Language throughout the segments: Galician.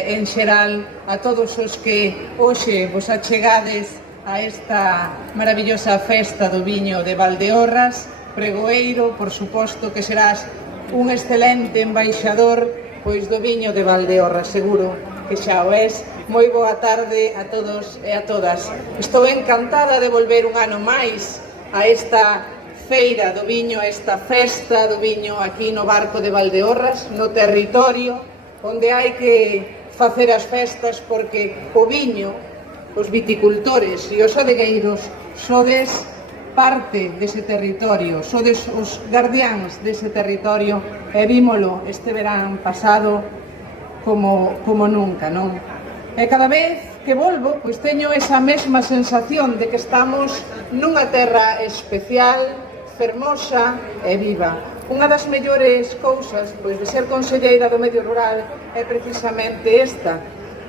En xeral, a todos os que hoxe vos achegades a esta maravillosa festa do viño de Valdeorras, pregoeiro, por suposto que serás un excelente embaixador pois do viño de Valdeorras, seguro que xa o és. Moi boa tarde a todos e a todas. Estou encantada de volver un ano máis a esta feira do viño, a esta festa do viño aquí no Barco de Valdeorras, no territorio onde hai que facer as festas, porque o viño, os viticultores e os adegueiros sodes parte dese territorio, sodes os guardiáns dese territorio, e vímolo este verán pasado como nunca, non? E cada vez que volvo, pois teño esa mesma sensación de que estamos nunha terra especial, fermosa e viva. Unha das mellores cousas, pois, de ser conselleira do medio rural é precisamente esta,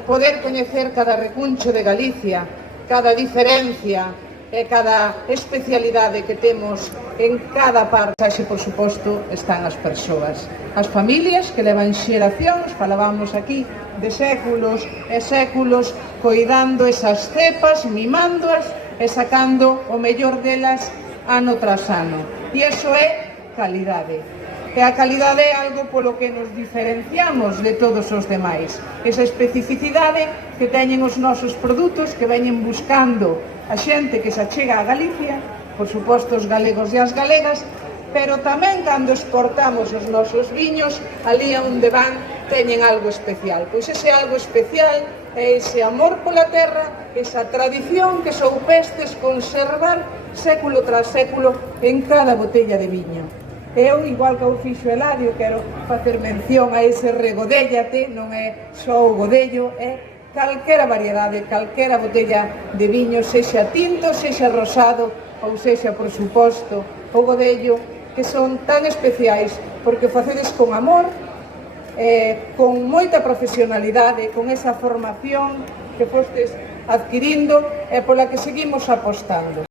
poder coñecer cada recuncho de Galicia, cada diferencia e cada especialidade que temos en cada parte. Xa, por suposto, están as persoas, as familias que levan xeracións, falábamos aquí, de séculos e séculos, coidando esas cepas, mimándoas e sacando o mellor delas ano tras ano. E iso é calidade. E a calidade é algo polo que nos diferenciamos de todos os demais. Esa especificidade que teñen os nosos produtos, que veñen buscando a xente que se achega a Galicia, por suposto os galegos e as galegas, pero tamén cando exportamos os nosos viños, ali onde van teñen algo especial. Pois ese algo especial é ese amor pola terra, esa tradición que soupestes conservar século tras século en cada botella de viño. Eu, igual que o fixo Eladio, quero facer mención a ese regodéllate, non é só o godello, é calquera variedade, calquera botella de viño, sexa tinto, sexa rosado, ou sexa, por suposto, o godello, que son tan especiais, porque o facedes con amor, con moita profesionalidade, con esa formación que fostes adquirindo e pola que seguimos apostando.